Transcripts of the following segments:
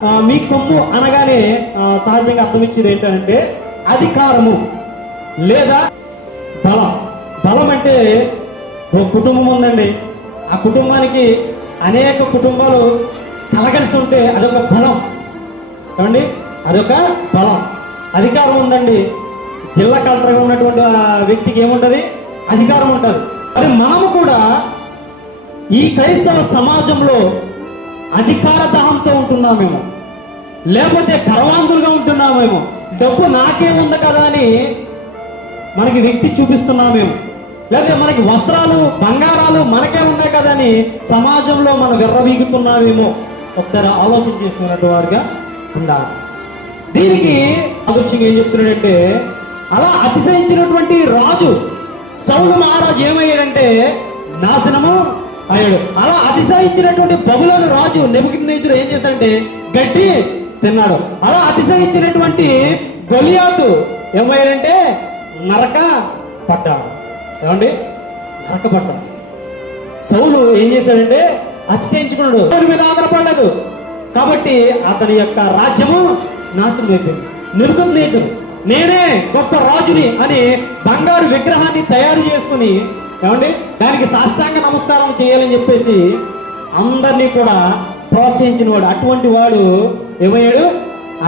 మీ కొమ్ము అనగానే సహజంగా అర్థం ఇచ్చేది ఏంటంటే అధికారము లేదా బలం. బలం అంటే ఒక కుటుంబం ఉందండి, ఆ కుటుంబానికి అనేక కుటుంబాలు కలగలిసి ఉంటే అదొక బలం ఏమండి, అదొక బలం. అధికారం ఉందండి, జిల్లా కలెక్టర్గా ఉన్నటువంటి వ్యక్తికి ఏముంటుంది, అధికారం ఉంటుంది. మరి మనము కూడా ఈ క్రైస్తవ సమాజంలో అధికార దాహంతో ఉంటున్నామేమో, లేకపోతే గర్వాంతులుగా ఉంటున్నామేమో, డబ్బు నాకే ఉంది కదా అని మనకి వ్యక్తి చూపిస్తున్నామేమో, లేకపోతే మనకి వస్త్రాలు బంగారాలు మనకే ఉన్నాయి కదా అని సమాజంలో మనం విర్రవీగుతున్నామేమో. ఒకసారి ఆలోచన చేసుకున్నట్టు వారిగా ఉండాలి. దీనికి ఆదర్శంగా ఏం చెప్తున్నాడంటే, అలా అతిశయించినటువంటి రాజు సౌలు మహారాజు ఏమయ్యాడంటే నాశనము అయ్యాడు. అలా అతిశయించినటువంటి బబులోను రాజు నెబుకద్నెజరు ఏం చేశాడంటే గడ్డి తిన్నాడు. అలా అతిశయించినటువంటి గొలియాతు ఏమయ్యాడంటే నరక పడ్డాడు. ఏమండి, నరక పడ్డాడు. సౌలు ఏం చేశాడంటే అతిశయించుకున్నాడు, ఎవరి మీద ఆధారపడలేదు కాబట్టి అతని యొక్క రాజ్యము నాశనం అయిపోయింది. నెబుకద్నెజరు నేనే గొప్ప రాజుని అని బంగారు విగ్రహాన్ని తయారు చేసుకుని ఏమండి దానికి సాష్టాంగ నమస్కారం చేయాలని చెప్పేసి అందరినీ కూడా ప్రోత్సహించిన వాడు. అటువంటి వాడు ఏమయ్యాడు,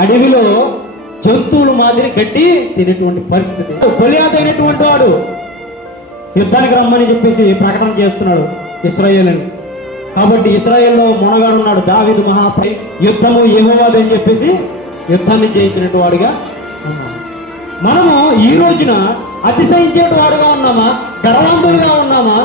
అడవిలో జంతువులు మాదిరి గడ్డి తినేటువంటి పరిస్థితి. గొలియాతు అయినటువంటి వాడు యుద్ధానికి రమ్మని చెప్పేసి ప్రకటన చేస్తున్నాడు ఇశ్రాయేలుని. కాబట్టి ఇశ్రాయేల్లో మొనగాడు ఉన్నాడు దావీదు మహాపై, యుద్ధము యెహోవాది అని చెప్పేసి యుద్ధాన్ని చేయించినట్టు వాడుగా ఉన్నాడు. మనము ఈ రోజున అతిశయించేటి వాడుగా ఉన్నామా, గర్వాంతులుగా ఉన్నామా?